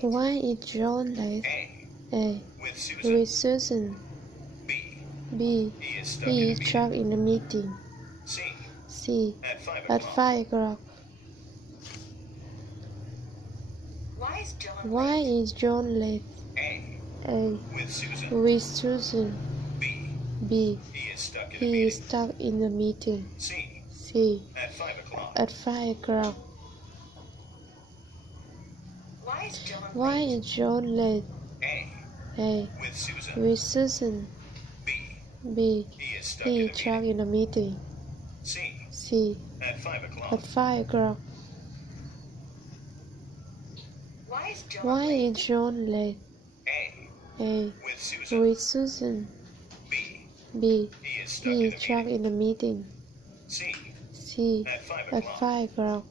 Why is John late? A. With Susan. B. He is stuck in a meeting. C. At 5 o'clock. Why is John late? A. With Susan. B. He is stuck in a meeting. C. At 5 o'clock. Why is John late? A. With Susan. B. He is stuck in a meeting. C. At 5 o'clock. Why is John late? A. With Susan. B. He is stuck in a meeting. C. At 5 o'clock.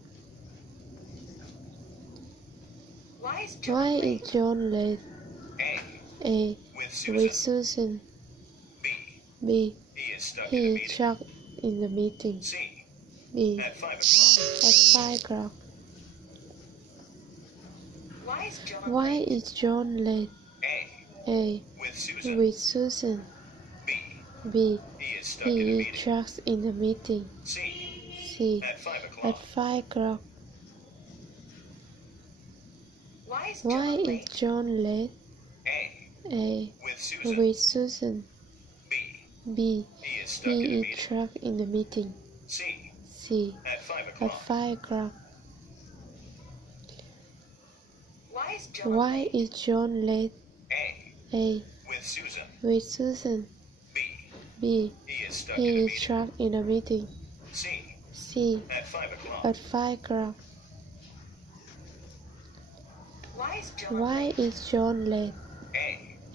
Why is John late? A. With Susan. B. He is stuck in the meeting. B. At 5 o'clock. Why is John late? A. With Susan. B. He is stuck in the meeting. C. At 5 o'clock. Why is John late? A. With Susan. B. He is stuck in the meeting. C. At 5 o'clock. Why is John late? A. With Susan. B. He is stuck in a meeting. C. At 5 o'clock. Why is John late?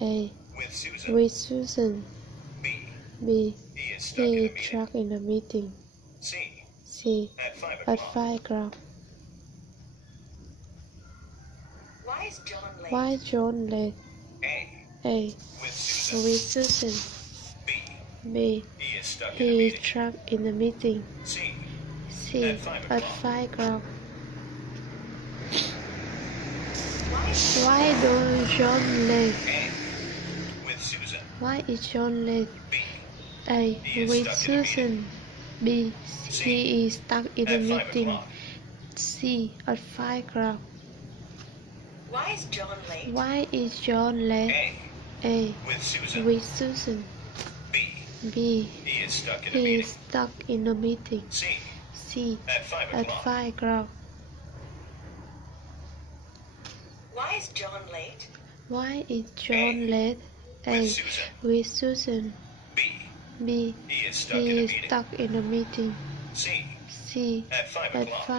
A. With Susan. B. He is stuck in a meeting. C. At 5 o'clock. Why is John late? A. With Susan. B. He is stuck in a meeting. C. At 5 o'clock. Why don't John late? Why is John late? A. With Susan. B. He is stuck in a meeting. C. At 5 o'clock. Why is John late? Why is John late? A. With Susan. B. He is stuck in a meeting. C. At 5 o'clock. Why is John late? Why is John late? A. With Susan. B. He is stuck in a meeting. C. At 5 o'clock.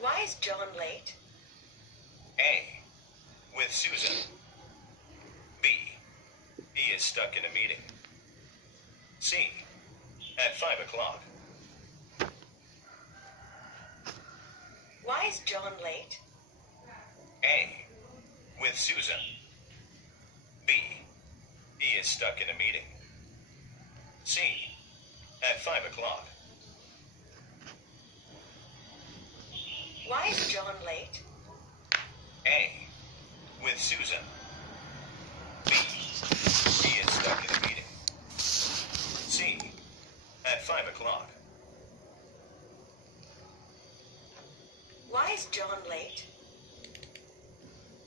Why is John late? A. With Susan. B. He is stuck in a meeting. C. At 5 o'clock. Why is John late? A. With Susan. B. He is stuck in a meeting. C. At 5 o'clock. Why is John late? A. With Susan. B. He is stuck in a meeting. C. At 5 o'clock. Why is John late?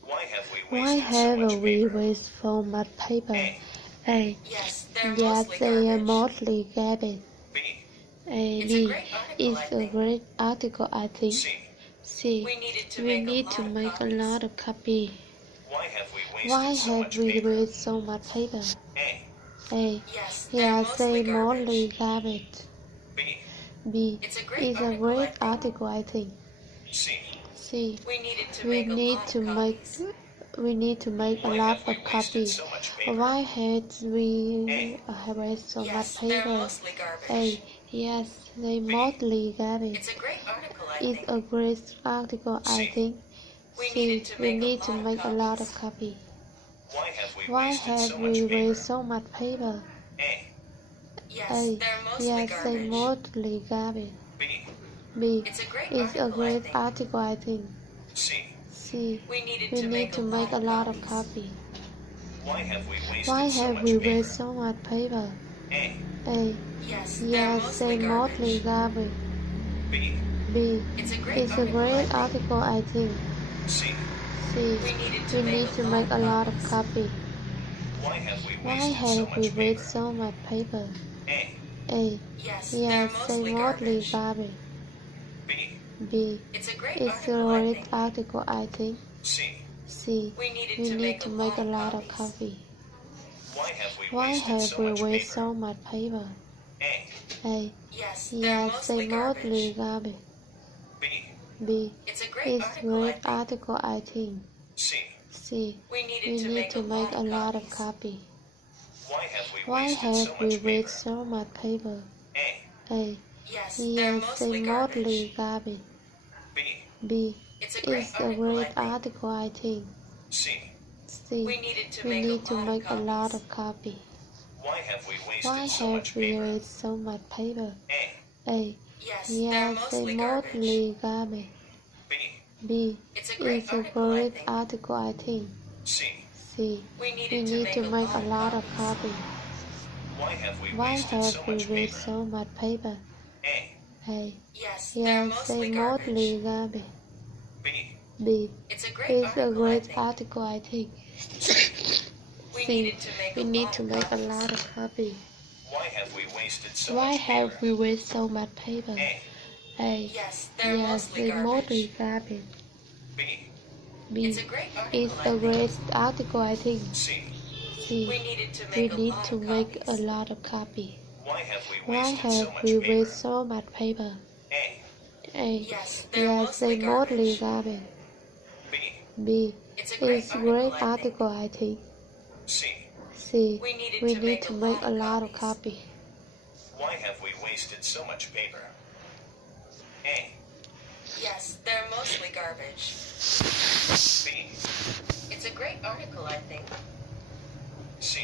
Why have we wasted so much paper? A. Yes, they're Yes, mostly they garbage. are mostly garbage. B. A. It's a B. great article, I It's think. a great article, I think. C. C. We need to We make need a to lot of make a copies. lot of copy. Why have we Why wasted so have much we paper? wasted so much paper? A. A. Yes, Yes, they're they mostly mostly garbage. B. B. It's a great article, article, I think. C. C. We needed to We make a need lot to of make copies. we need to make a Why lot have we of wasted copies. so much paper? Why have we have wasted so Yes, much they're paper? mostly garbage. A. Yes, they mostly garbage. It's a great article, I It's think. a great article, I C. think. We C. needed to We make a need to lot of make a lot copies. of copies. Why have we Why wasted have so we much paper? wasted so much paper? A. Yes, A. they're mostly Yes, they garbage. mostly garbage. B. B. It's a great It's a article, I great think. article, I think. C. C. We needed We to need make to make a lot of copies. Why have we Why wasted so have much we paper? wasted so much paper? A. A. Yes, they're Yes, they mostly mostly garbage. garbage. B. B. It's a great It's a article, I great think. article, I think. C. C. We needed to We make need a to lot make a of lot of copies. copies. Why have we Why wasted so have we much paper? wasted so much paper? A. A. Yes, they're Yes, they mostly mostly garbage. garbage. B. B. It's a great It's a article, I great think. article, I think. C. C. We needed We to need make to a make a lot lot of of copies. copies. Why have we Why wasted have so we much wasted paper? so much paper? A. A. Yes, they're Yes, they mostly mostly garbage. garbage. B. B. It's a great It's a article, I great think. article, I think. C. C. We needed We to need make to make a lot of copies. copies. Why have we Why wasted so have we much paper? wasted so much paper? A. A. Yes, they're Yes, they mostly mostly garbage. garbage. B. B. It's a great It's a article, I great think. article, I think. C. C. We needed to We make need to make a a lot copies. of copies. Why have we wasted Why so have much we paper? wasted so much paper? A. A. Yes, they're Yes, they mostly garbage. mostly garbage. B. B. It's a great It's a article, I great think. article, I think. C. C. We We needed need to make a lot of copies. copies. Why have we Why wasted have so we much wasted paper? so much paper? A. A. Yes, they're Yes, mostly they garbage. mostly garbage. B. B. It's a great It's a article, I great think. article, I think. We C. needed to make We a need lot to of make a copies. lot of copies. Why have we wasted so Why much have paper? we wasted so much paper? A. A. Yes, they're Yes, mostly they garbage. mostly garbage. B. B. It's a great article, It's I a think. great article, I think. C. C. We needed to We make a need lot to of make a copies. lot of copies. Why have we Why wasted so have much we paper? wasted so much paper? A. A. Yes, they're Yes, they mostly mostly garbage. garbage. B. B. It's a great It's a great article, I think. article, I think. C. C. We needed We to need make to a make lot a of lot of copies. copies. Why have we wasted so much paper? A. Yes, they're mostly garbage. B. It's a great article, I think. C.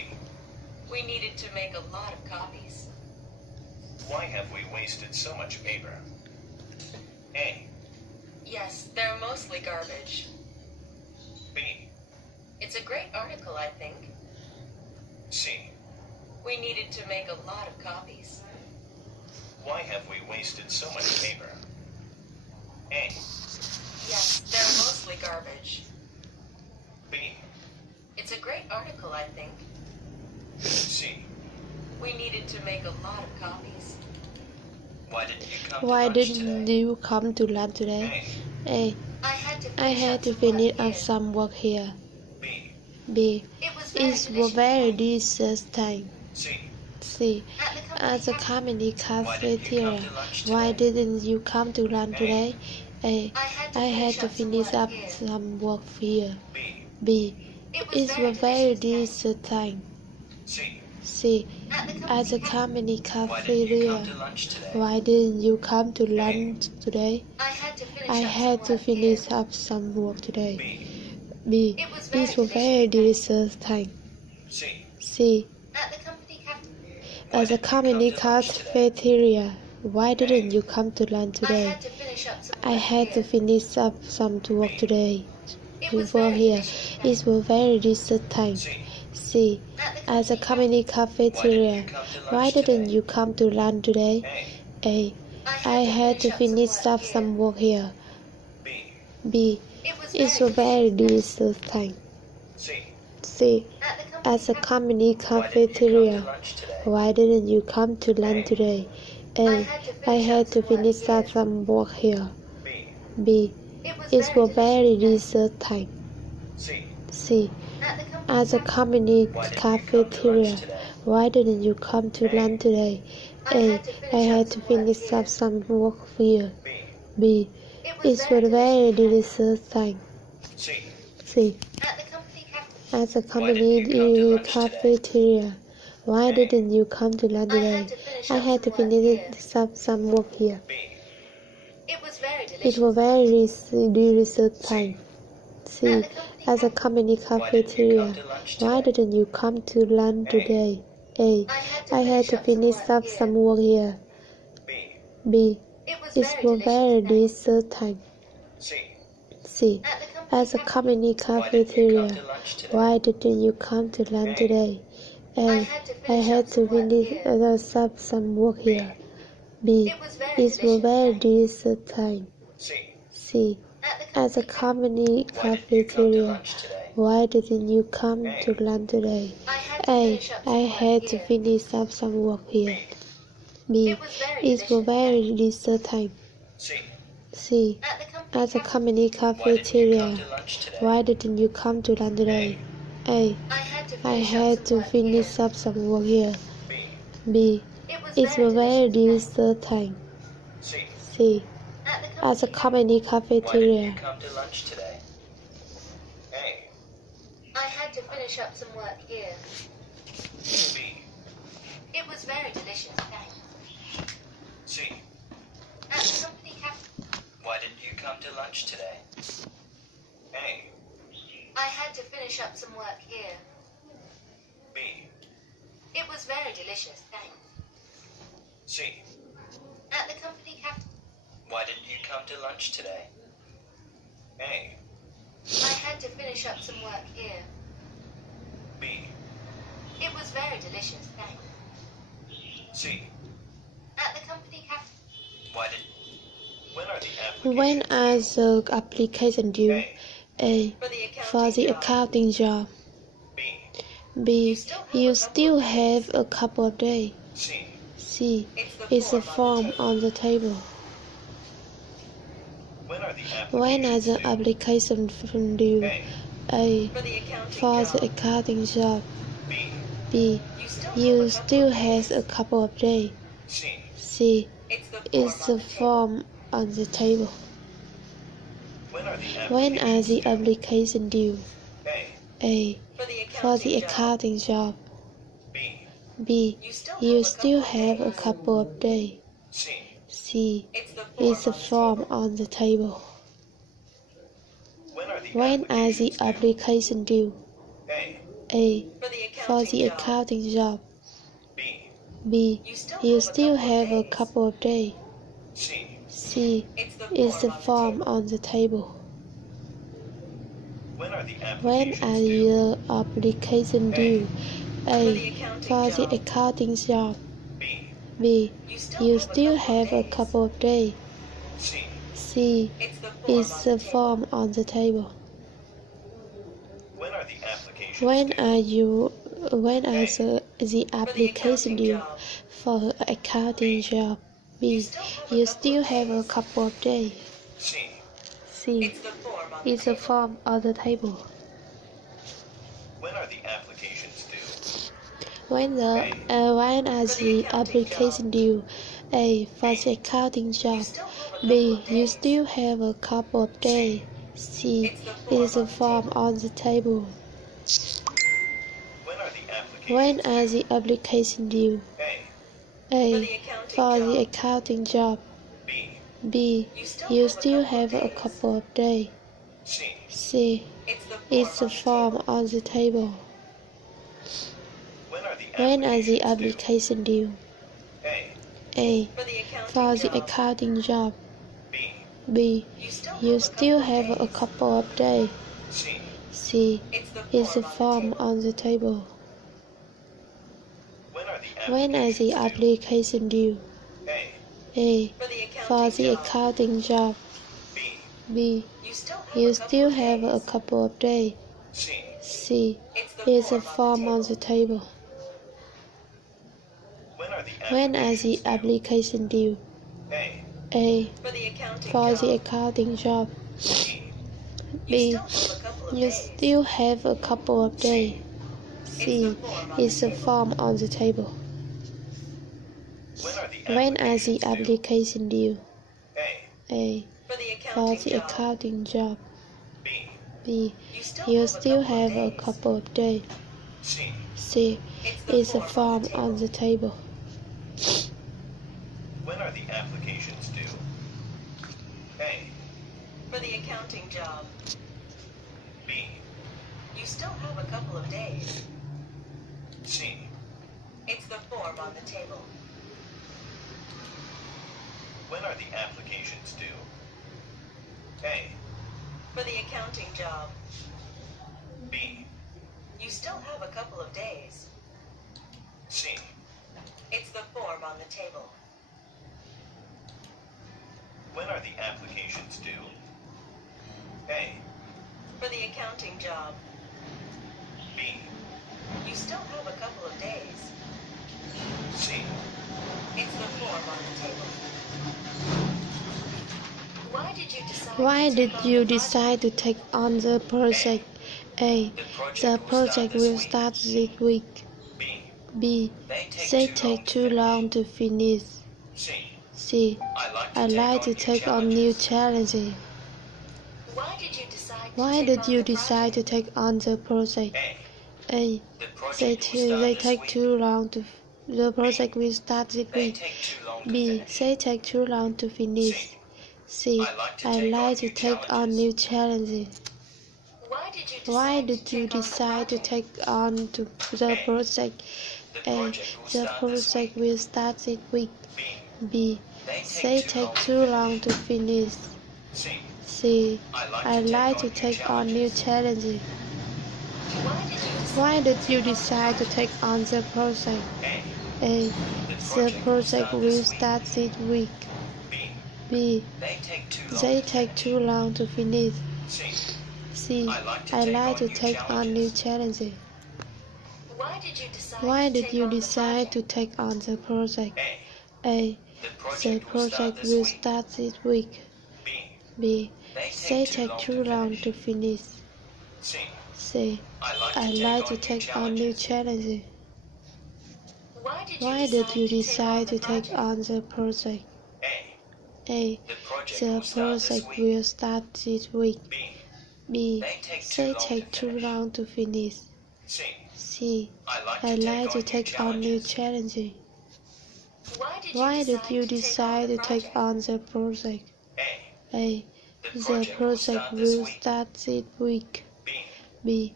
We needed to make a lot of copies. Why have we wasted so much paper? A. Yes, they're mostly garbage. B. It's a great article, I think. C. We needed to make a lot of copies. Why have we wasted so much paper? A. Yes, they're mostly garbage. B. It's a great article, I think. C. We needed to make a lot of copies. Why didn't you come Why to lunch didn't today? you come to lunch today? A. A. I had to I had to finish up some work here. B. B. It was It's very delicious time. C. C. At the company cafeteria. Why didn't you come to lunch today? A. I had to finish up some work here. B. B. It's a very delicious time. C. C. At the company Why didn't you cafeteria. come to lunch today? Why didn't you come to lunch today? I had to finish up some work today. B. B. It's a very delicious time. C. C. At the company cafeteria. Why didn't you come to lunch today? I had to finish up some work today. Before here, it's a very delicious time. C. C. At the company cafeteria. Why didn't you come to lunch today? A. A. I had to finish up some work here. B. B. It's a very delicious time. C. C. At the company cafeteria. Why didn't you come to lunch today? A. I had to finish up some work here. B. B. It's a very delicious time. C. C. At the company cafeteria. Why didn't you come to lunch today? A. I had to finish up some work here. B. B. It's a very delicious time. C. C. At the company cafeteria. Why didn't you come to lunch today? I had to finish up some work here. B. It was very delicious time. C. At the company cafeteria. Why didn't you come to lunch today? A. I had to finish up some work here. B. B. It's very certain. C. C. At the company cafeteria. Why didn't you come to lunch today? A. I had to finish up some work here. B. It's very certain. C. C. At the company cafeteria. Why didn't you come to lunch today? A. I had to finish up some work here. B. It's very certain. C. C. At the company cafeteria. Why didn't you come to lunch today? A. I had to finish up some work here. B. B. It's very certain. C. C. At the company Why didn't you cafeteria. come to lunch today? A. I had to finish up some work here. B. It was very delicious, thanks. C. At the company Why didn't you come to lunch today? A. I had to finish up some work here. B. It was very delicious, thanks. C. At the company Why didn't you come to lunch today? A. I had to finish up some work here. B. It was very delicious, thanks. C. At the company Why did? When are the applications? When are the application due? A. for the For accounting the job. accounting job. B. B. You still have a couple of days. C. C. It's a form on the table. When are the When applications are the due? application due? A. A. For the accounting For the job. accounting job. B. B. You still have a couple of days. C. C. It's the It's a form on the table. When are the When are applications the due? application due? A. A. for For the accounting job. B. B. You still have a couple of days. C. C. It's It's a form on the table. When When are the application due? A. A. for For the accounting job. B. B. You still have a couple of days. C. C. It's a form on the table. When are the When applications are due? the application due? A. For the accounting job. B. B. You still have a couple of days. C. C. It's a form on the table. When are the applications When due? are you? When are the application due for accounting job? B. You still have a couple of days. C. C. It's a form on the table. When are the applications due? When are the application due? A. For the accounting job. B. You still have a couple of days. C. It's a form on the table. When are the applications When are due? the application due? A. A. For the accounting job. B. B. You still have a couple of days. C. C. It's a form on the table. When are the When are the applications due? application due? A. A. For the accounting job. B. B. You still have a couple of days. C. C. It's a form on the table. When are the When are the applications due? application due? A. A. For the accounting job. B. B. You still have a couple of days. C. C. It's a form on the table. When are the When are applications the due? application due? A. A. for For the accounting job. B. B. You still have a couple of days. C. It's a form on the table. When are the When are the application due? A. A. For the accounting job. B. B. You still have a couple of days. C. C. It's a form on the table. When are the applications due? A. For the accounting job. B. You still have a couple of days. C. It's the form on the table. When are the applications due? A. For the accounting job. B. You still have a couple of days. C. It's the form on the table. When are the applications due? A. For the accounting job. B. You still have a couple of days. C. It's the form on the table. Why did you decide Why to did take on you the decide to take on the project? A. The project will start this week. B. B. They take too long to finish. C. C. I like to take on new challenges. Why did you decide Why did you decide to take on the project? A. A. They take too long to. The project will start this week. B. They take too long to finish. C. I like to take on new challenges. Why did you decide to take on the project? A. The project will start this week. B. They take too long to finish. C. I like to take on new challenges. Why did you decide to take on the project? A. The project will start this week. B. They take too long to finish. C. I like to take on new challenges. Why did you decide to take on the project? A. The project will start this week. B. They take too long to finish. C. I like to take on new challenges. Why did you decide to take on the project? A. The project will start this week. B. They take too long to finish. C. I like to take on new challenges. Why did you decide to take on the project? A. The project will start this week. B.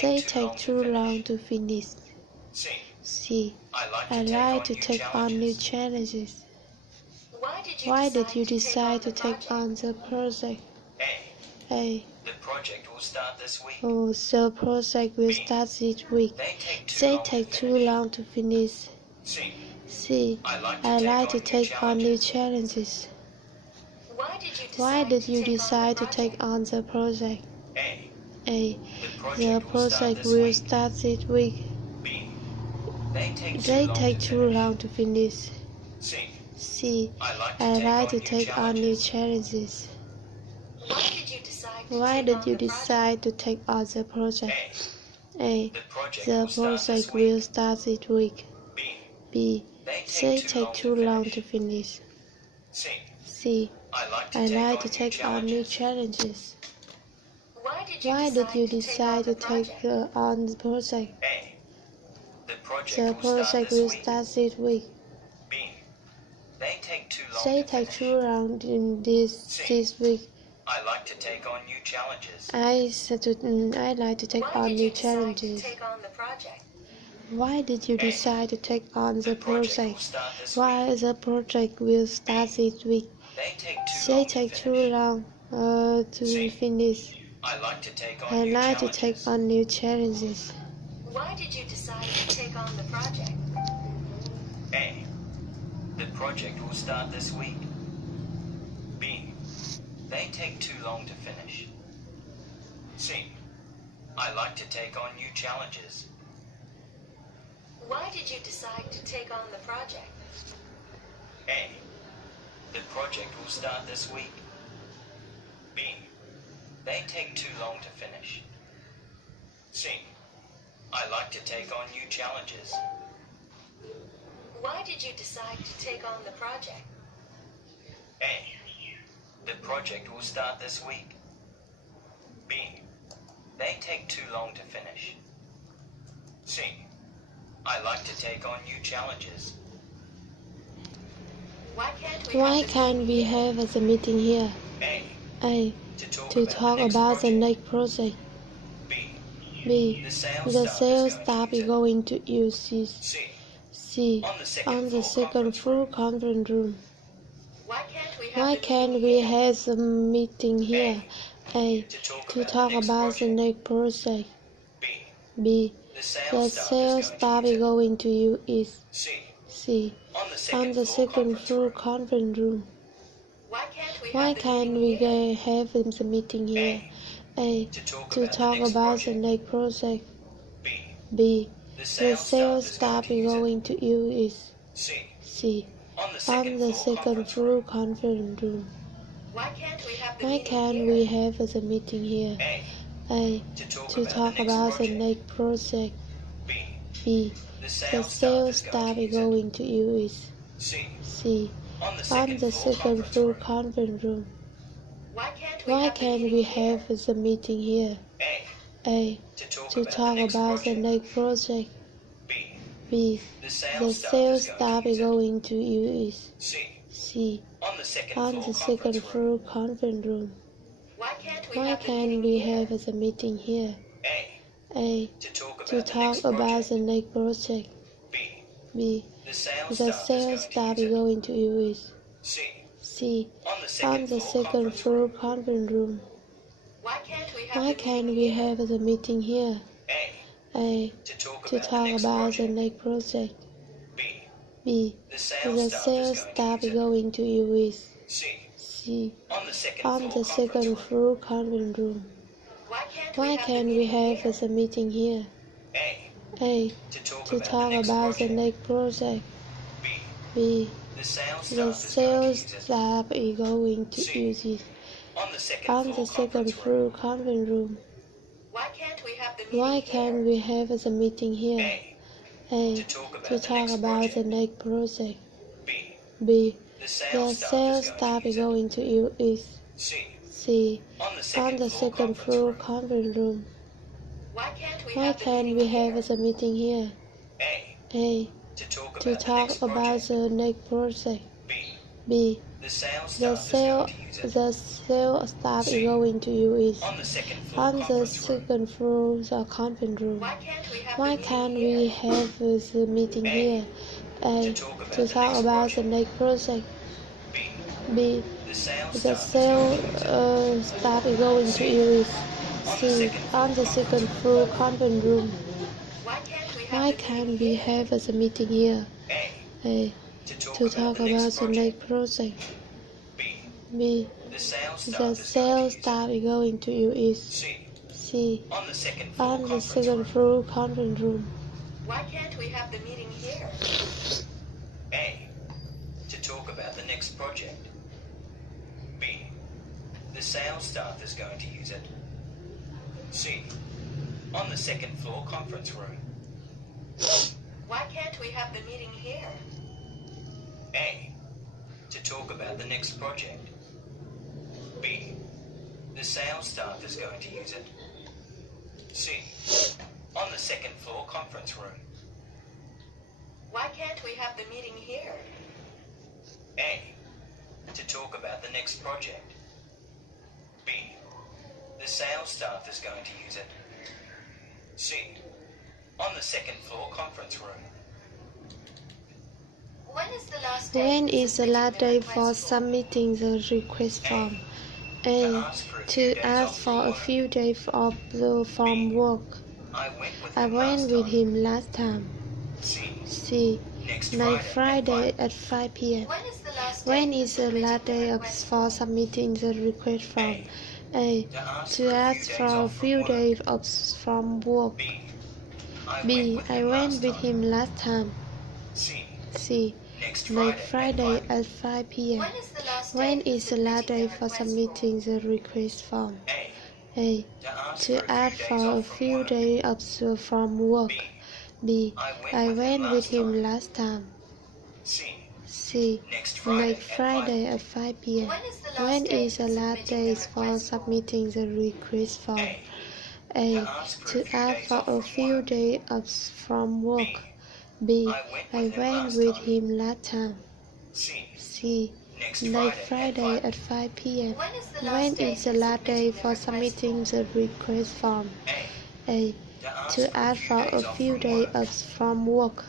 They take too long to finish. C. I like to take on new challenges. Why did you decide to take on the project? A. The project will start this week. The project will start this week. They take too long to finish. C. I like to take on new challenges. Why did you decide to take on the project? A. The project will start this week. They take too long to finish. C. I like to take on new challenges. Why did you decide to take on the project? A. The project will start this week. B. They take too long to finish. C. I like to take on new challenges. Why did you decide to take on the project? The project will start this week. They take too long in this week. I like to take on new challenges. I like to take on new challenges. Why did you decide to take on the project? Why the project will start this week? They take too long to finish. I like to take on new challenges. Why did you decide to take on the project? A. The project will start this week. B. They take too long to finish. C. I like to take on new challenges. Why did you decide to take on the project? A. The project will start this week. B. They take too long to finish. C. I like to take on new challenges. Why did you decide to take on the project? A. The project will start this week. B. They take too long to finish. C. I like to take on new challenges. Why can't we have the meeting here? A. To talk about the next project. B. The sales staff is going to use this. C. On the second floor conference room. Why can't we have a meeting here? A. To talk about the next project. B. The sales staff is going to use it. C. On the second floor conference room. Why can't we have the meeting here? A. To talk about the next project. B. The sales staff is going to use it. C. On the second floor conference room. Why can't we have the meeting here? A. To talk about the next project. B. The sales staff is going to use it. C. On the second floor conference room. Why can't we have the meeting here? A. To talk about the next project. B. The sales staff is going to use it. C. On the second floor conference room. Why can't we have the meeting here? A. To talk about the next project. B. The sales staff is going to use it. C. On the second floor conference room. Why can't we have the meeting here? A. To talk about the next project. B. The sales staff is going to use it. C. On the second floor conference room. Why can't we have the meeting here? A. To talk about the next project. B. The sales staff is going to use it. On the second floor conference room. Why can't we have the meeting here? A. To talk about the next project. B. The sales staff is going to use it. C. On the second floor conference room. Why can't we have the meeting here? A. To talk about the next project. B. The sales staff is going to use it. On the second floor the conference room. Why can't we have the meeting here? A. To talk about the next project. B. The sales staff is going to use it. C. On the second floor conference room. Why can't we have the meeting here? A. To talk about the next project. B. The sales staff is going to use it. C. On the second floor conference room. Why can't we have the meeting here? A. To talk about the next project. B. The sales staff is going to use it. C. On the second floor conference room. Why can't we have the meeting here? A. To talk about the next project. B. The sales staff is going to use it. C. On the second floor conference room. Why can't we have the meeting here? A. To talk about the next project. B. The sales staff is going to use it. C. On the second floor conference room. When is the last day? When is the last day for submitting the request form? A. To ask for a few days off from work. I went with him last time. C. Next Friday at 5 p.m. When is the last day for submitting the request form? A. To ask for a few days off from work. B. I went with him last time. C. Next Friday at 5 p.m. When is the last day for submitting the request form? A. To ask for a few days off from work. B. I went with him last time. C. Next Friday at 5 p.m. When is the last day for submitting the request form? A. To ask for a few days off from work. B. I went with him last time. C. Next Friday at 5 p.m. When is the last day for submitting the request form? A. To ask for a few days off from work.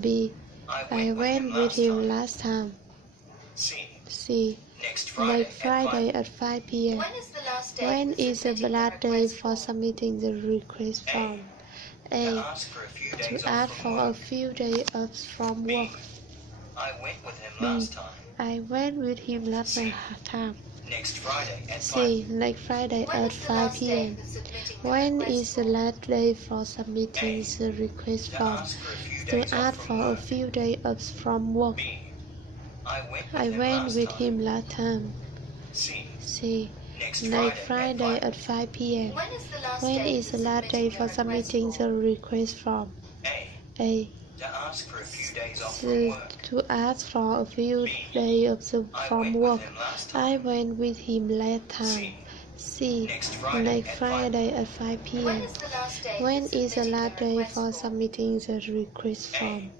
B. I went with him last time. C. Next Friday, Next Friday at 5 p.m. When is the last day When for is the submitting last day request for submitting the request form? To A. ask for a few To days ask off from for a work. few days off from B. work. I went with him B. last time. I went with him last C. time. Next Friday at 5. C. Next Friday When at is the 5 last day p.m. for submitting the When request is the form? last day for submitting A. the request To form? ask for a few To days off ask from for a work. few days off from work. B. I went with I him went last with time. him last time. C. C. Next Next Friday Friday at 5. at 5 p.m. When is the last When day is for the last day for submitting the request form? A. A. To ask for a few days off from To, work. to ask for a few B. days off I from went work. with him last time. I went with him last time. C. C. Next Friday Next at 5. Friday at 5 When p.m. is the last day When for is the submitting last the day request for form? submitting the request A. form?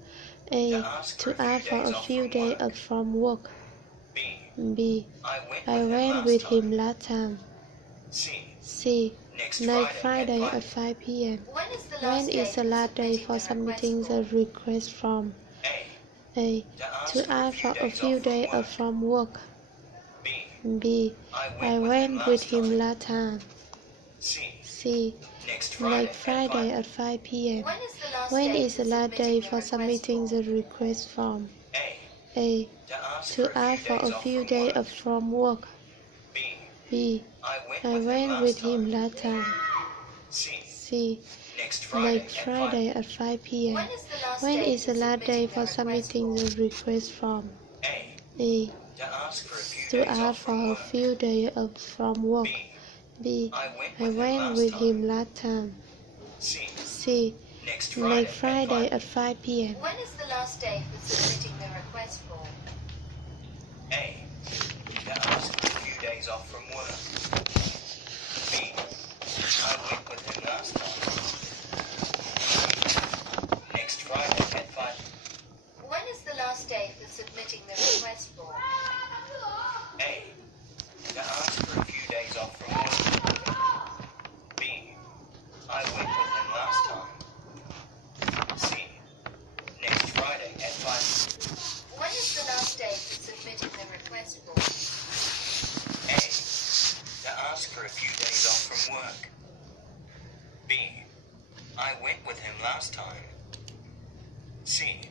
A. To ask To ask for a few days work. off from work. B. B. I went I with him went last with time. him last time. C. C. Next Next Friday Friday at at 5. 5 p.m. When is the When last day is the for last day for submitting the request form? A. A. To To ask for a few days off from work. B. B. I went with him last time. C. C. Next Next Friday Friday at at 5 p.m. When is the last When day is the last day for submitting the request form? 5. A. A. To To ask for a few days off from work. B. B. I went with him last time. C. C. Next Next Friday at 5 p.m. When is the last day for submitting the request form? A. A. To ask for a few days To off ask from for a work. few days off from work. B. B. I I went with him last time. C. C. Next Next Friday Friday at 5 p.m. When is the last day for submitting the request form? A. To ask for a few days off from work. B. I went with him last time. Next Friday at 5. When is the last day for submitting the request form? A. To ask for a few days off from work. B. I went with him last time. C. Next Friday at 5. When is the last day for submitting the request form? A. To ask for a few days off from work. B. I went with him last time. C.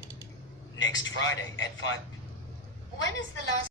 Next Friday at 5. When is the last